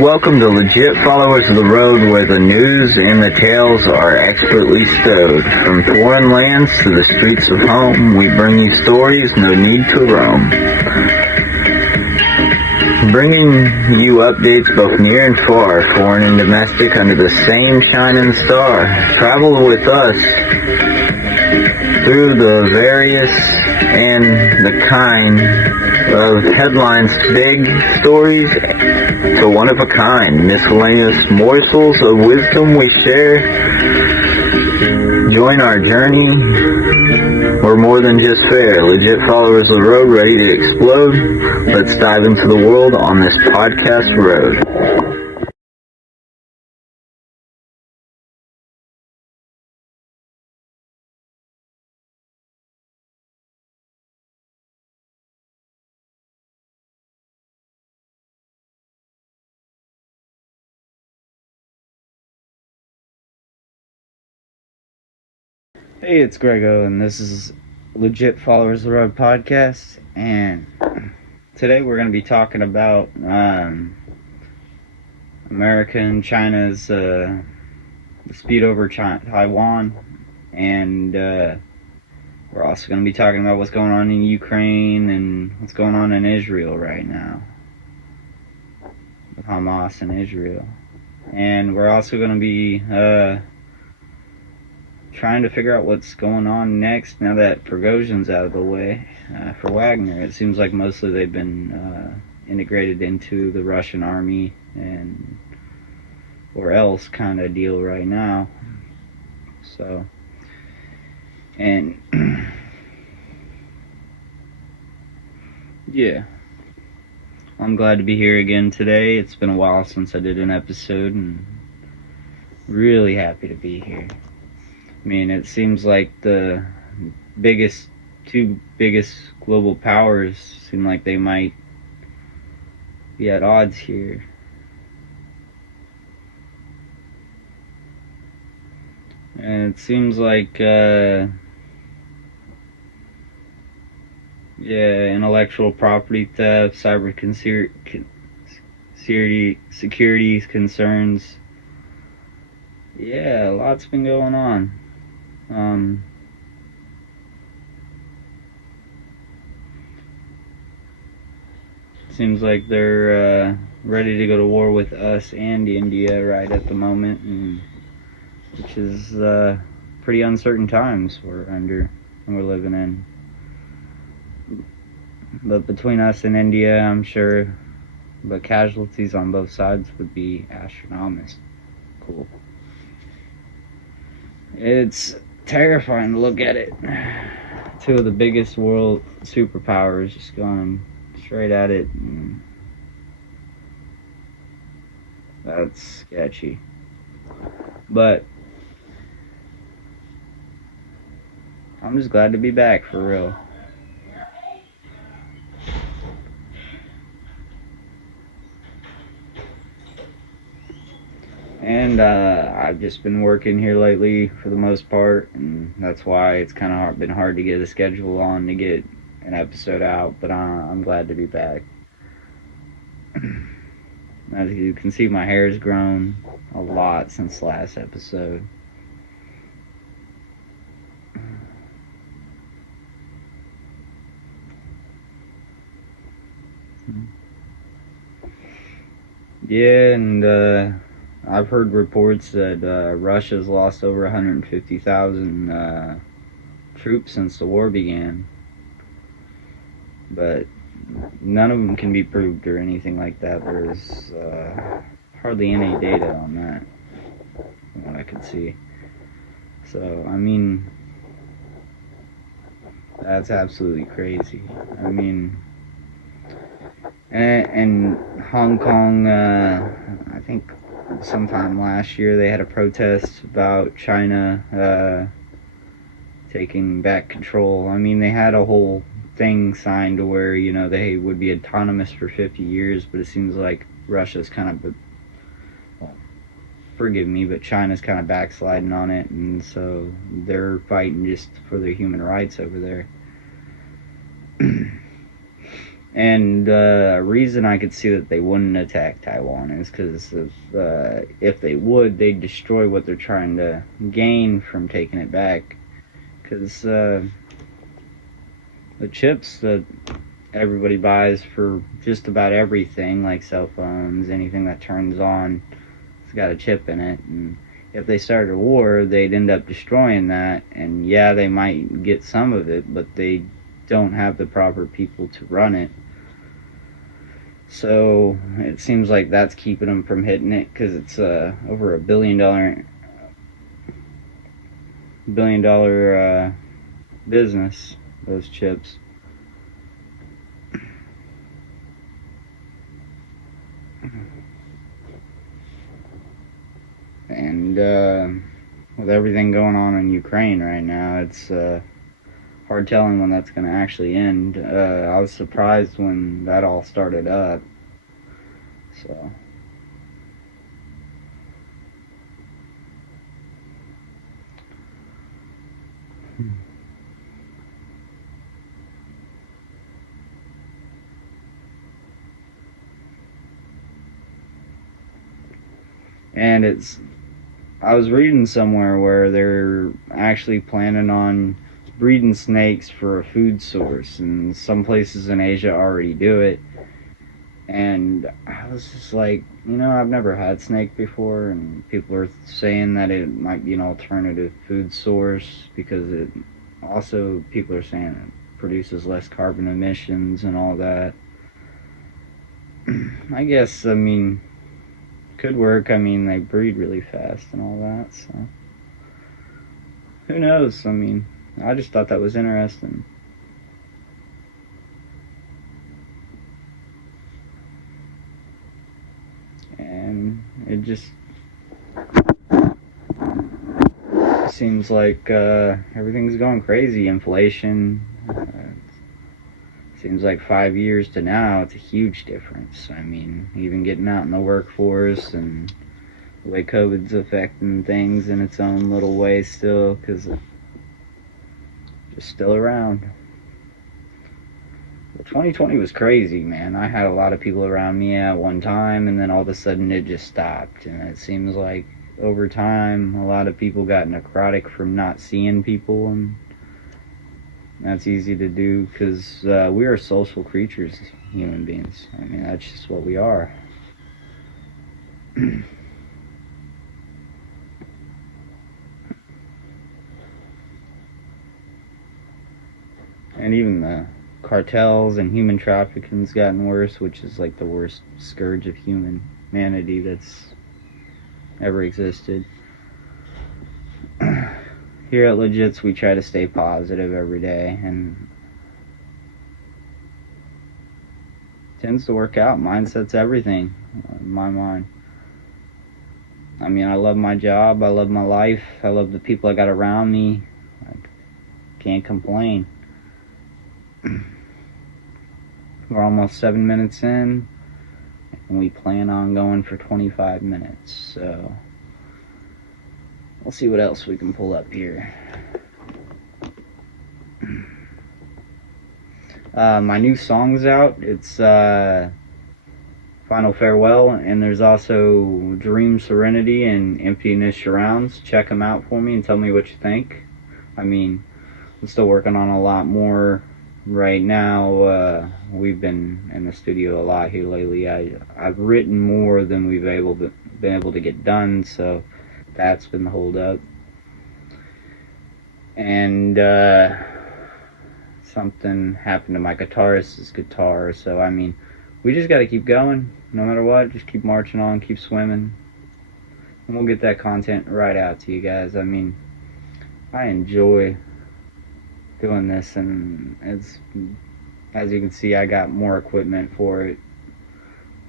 Welcome to Legit Followers of the Road, where the news and the tales are expertly stowed. From foreign lands to the streets of home, we bring you stories, no need to roam. Bringing you updates both near and far, foreign and domestic, under the same shining star. Travel with us through the various and the kind of headlines to big stories to one of a kind, miscellaneous morsels of wisdom we share. Join our journey. We're more than just fair. Legit followers of the road, ready to explode. Let's dive into the world on this podcast road. Hey, it's Grego, and this is Legit Followers of the Road podcast, and today we're going to be talking about America and China's dispute over Taiwan, and we're also going to be talking about what's going on in Ukraine and what's going on in Israel right now, with Hamas and Israel. And we're also going to be trying to figure out what's going on next now that Prigozhin's out of the way for Wagner. It seems like mostly they've been integrated into the Russian army and or else kind of deal right now. So, and yeah, I'm glad to be here again today. It's been a while since I did an episode, and really happy to be here. I mean, it seems like the two biggest global powers seem like they might be at odds here. And it seems like, intellectual property theft, cyber security concerns. Yeah, a lot's been going on. Seems like they're ready to go to war with us and India right at the moment, which is pretty uncertain times we're living in. But between us and India, I'm sure the casualties on both sides would be astronomical. Cool. It's terrifying to look at it. Two of the biggest world superpowers just going straight at it. And that's sketchy. But I'm just glad to be back, for real. And I've just been working here lately for the most part, and that's why it's kind of been hard to get a schedule on to get an episode out, but I'm glad to be back. As you can see, my hair's grown a lot since last episode. Yeah, and I've heard reports that Russia's lost over 150,000 troops since the war began. But none of them can be proved or anything like that. There's hardly any data on that, from what I could see. So, I mean, that's absolutely crazy. I mean, and Hong Kong, I think sometime last year they had a protest about China taking back control. I mean, they had a whole thing signed to where, they would be autonomous for 50 years, but it seems like Russia's kind of, forgive me, but China's kind of backsliding on it, and so they're fighting just for their human rights over there. And a reason I could see that they wouldn't attack Taiwan is because if they would, they'd destroy what they're trying to gain from taking it back. Because the chips that everybody buys for just about everything, like cell phones, anything that turns on, it's got a chip in it. And if they started a war, they'd end up destroying that. And yeah, they might get some of it, but they don't have the proper people to run it. So it seems like that's keeping them from hitting it, because it's over $1 billion business, those chips. And with everything going on in Ukraine right now, it's hard telling when that's going to actually end. I was surprised when that all started up. So. And I was reading somewhere where they're actually planning on breeding snakes for a food source, and some places in Asia already do it. And I was just like, I've never had snake before, and people are saying that it might be an alternative food source because it also, people are saying it produces less carbon emissions and all that. I guess, could work. They breed really fast and all that, so who knows? I just thought that was interesting. And it just seems like everything's going crazy. Inflation, seems like 5 years to now, it's a huge difference. Even getting out in the workforce and the way COVID's affecting things in its own little way still, because it's still around. Well, 2020 was crazy, man. I had a lot of people around me at one time, and then all of a sudden it just stopped. And it seems like over time, a lot of people got necrotic from not seeing people, and that's easy to do because we are social creatures, human beings. That's just what we are. And even the cartels and human trafficking's gotten worse, which is like the worst scourge of humanity that's ever existed. Here at Legits, we try to stay positive every day, and it tends to work out. Mindset's everything, in my mind. I love my job, I love my life, I love the people I got around me. I can't complain. We're almost 7 minutes in, and we plan on going for 25 minutes, so we'll see what else we can pull up here. My new song's out. It's Final Farewell, and there's also Dream Serenity and Emptiness Surrounds. Check them out for me and tell me what you think. I'm still working on a lot more right now. We've been in the studio a lot here lately. I've written more than we've been able to get done, so that's been the hold up. And something happened to my guitarist's guitar, so we just got to keep going no matter what. Just keep marching on, keep swimming, and we'll get that content right out to you guys. I enjoy doing this, and it's, as you can see, I got more equipment for it.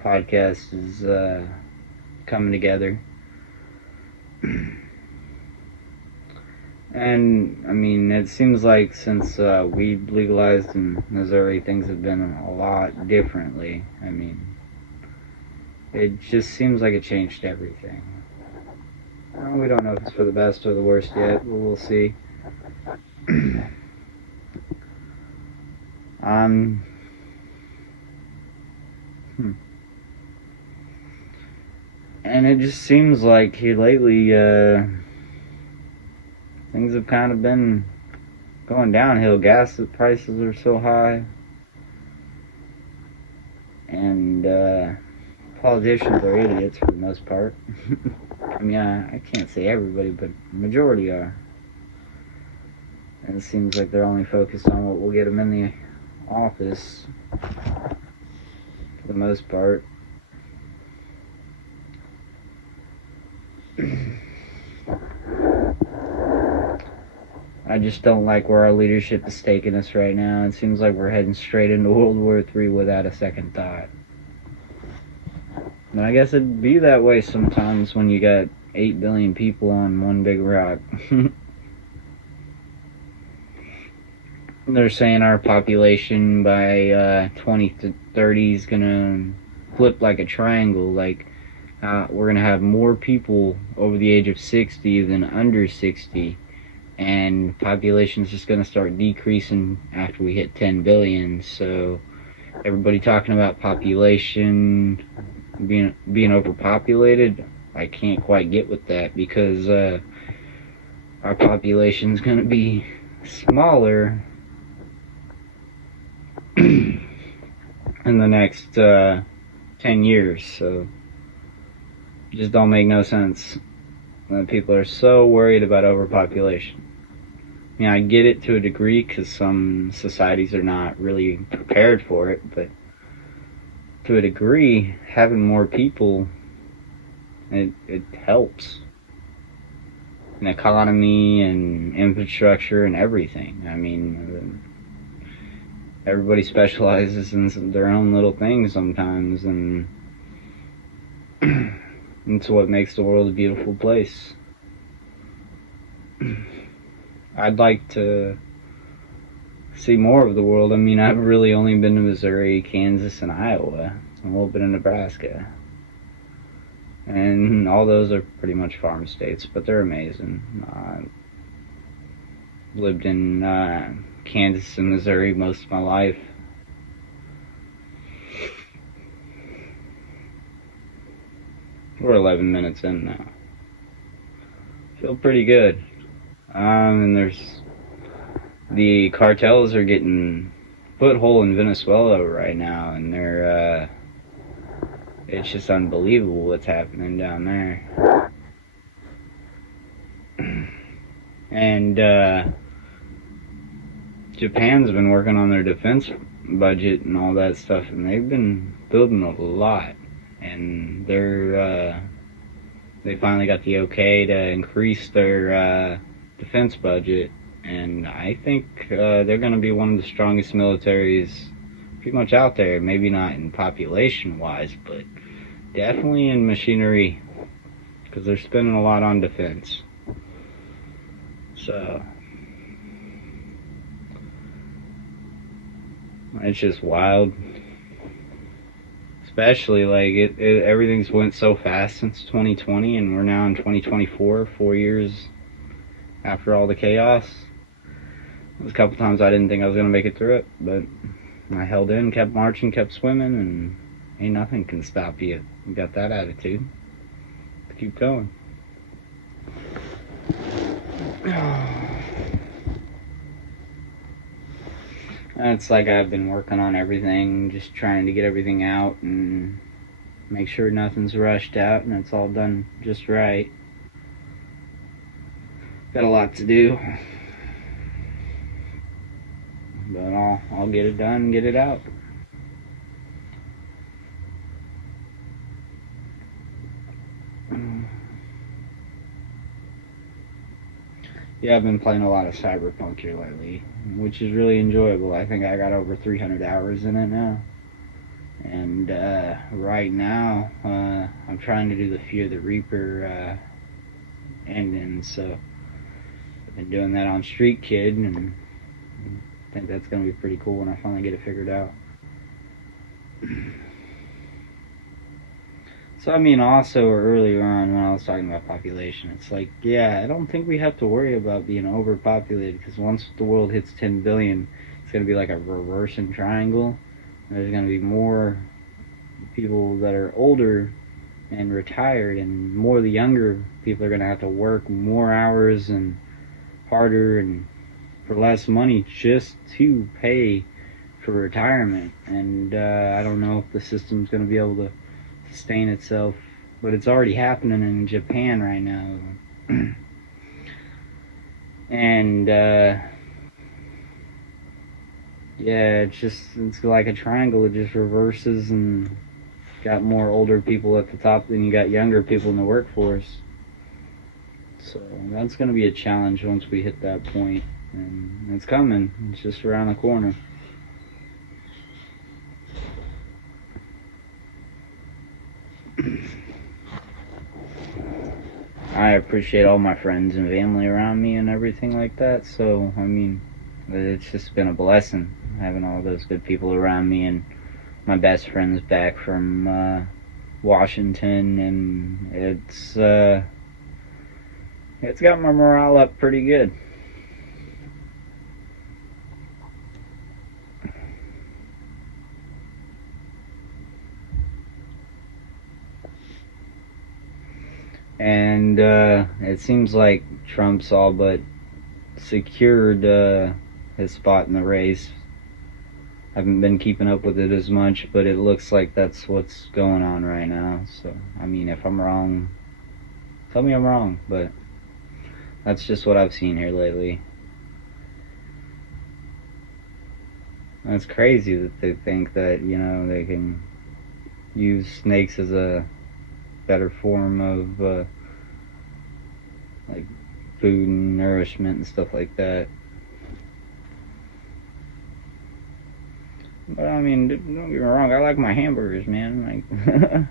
Podcast is coming together. And it seems like since weed legalized in Missouri, things have been a lot differently. It just seems like it changed everything. We don't know if it's for the best or the worst yet, but we'll see. And it just seems like here lately, things have kind of been going downhill. Gas prices are so high. And politicians are idiots for the most part. I mean, I can't say everybody, but the majority are. And it seems like they're only focused on what will get them in the office for the most part. I just don't like where our leadership is taking us right now. It seems like we're heading straight into World War III without a second thought. And I guess it'd be that way sometimes when you got 8 billion people on one big rock. They're saying our population by 2030 is gonna flip like a triangle. Like we're gonna have more people over the age of 60 than under 60, and population's just gonna start decreasing after we hit 10 billion. So everybody talking about population being overpopulated, I can't quite get with that, because our population's gonna be smaller in the next 10 years, so it just don't make no sense. People are so worried about overpopulation. I mean, I get it to a degree, because some societies are not really prepared for it, but to a degree, having more people, it helps an economy and infrastructure and everything. I mean, everybody specializes in their own little things sometimes, and it's what makes the world a beautiful place. I'd like to see more of the world. I mean, I've really only been to Missouri, Kansas, and Iowa, a little bit of Nebraska. And all those are pretty much farm states, but they're amazing. Lived in Kansas and Missouri most of my life. We're 11 minutes in now. Feel pretty good. And there's the cartels are getting foothold in Venezuela right now, and they're it's just unbelievable what's happening down there. And Japan's been working on their defense budget and all that stuff, and they've been building a lot, and they finally got the okay to increase their defense budget, and I think they're going to be one of the strongest militaries pretty much out there. Maybe not in population wise, but definitely in machinery, because they're spending a lot on defense. So it's just wild. Especially like everything's went so fast since 2020, and we're now in 2024, 4 years after all the chaos. There's a couple times I didn't think I was gonna make it through it, but I held in, kept marching, kept swimming, and ain't nothing can stop you. You got that attitude. Keep going. It's like I've been working on everything, just trying to get everything out and make sure nothing's rushed out and it's all done just right. Got a lot to do, but I'll get it done and get it out. Yeah, I've been playing a lot of Cyberpunk here lately, which is really enjoyable. I think I got over 300 hours in it now. And right now, I'm trying to do the Fear the Reaper ending, so I've been doing that on Street Kid, and I think that's going to be pretty cool when I finally get it figured out. So, I mean, also earlier on when I was talking about population, it's like, yeah, I don't think we have to worry about being overpopulated, because once the world hits 10 billion, it's going to be like a reversing triangle. There's going to be more people that are older and retired, and more of the younger people are going to have to work more hours and harder and for less money just to pay for retirement. And I don't know if the system's going to be able to sustain itself, but it's already happening in Japan right now. And yeah, it's like a triangle. It just reverses, and got more older people at the top than you got younger people in the workforce. So that's going to be a challenge once we hit that point, and it's coming. It's just around the corner. I appreciate all my friends and family around me and everything like that. So, I mean, it's just been a blessing having all those good people around me, and my best friends back from Washington, and it's got my morale up pretty good. And it seems like Trump's all but secured his spot in the race. Haven't been keeping up with it as much, but it looks like that's what's going on right now. So, I mean, if I'm wrong, tell me I'm wrong, but that's just what I've seen here lately. And it's crazy that they think that, you know, they can use snakes as a better form of like food and nourishment and stuff like that. But I mean, don't get me wrong, I like my hamburgers, man. Like, I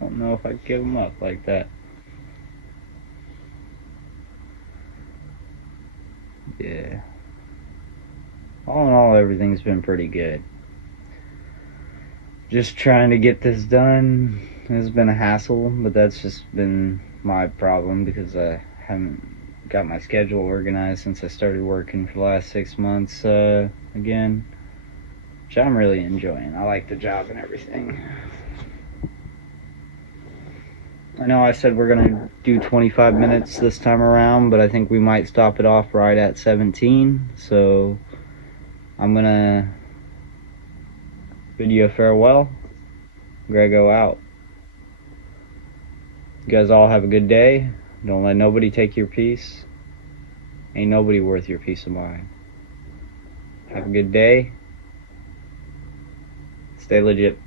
don't know if I'd give them up like that. Yeah. All in all, everything's been pretty good. Just trying to get this done has been a hassle, but that's just been my problem because I haven't got my schedule organized since I started working for the last 6 months again, which I'm really enjoying. I like the job and everything. I know I said we're going to do 25 minutes this time around, but I think we might stop it off right at 17, so I'm going to bid you a farewell. Grego out. You guys all have a good day. Don't let nobody take your peace. Ain't nobody worth your peace of mind. Have a good day. Stay legit.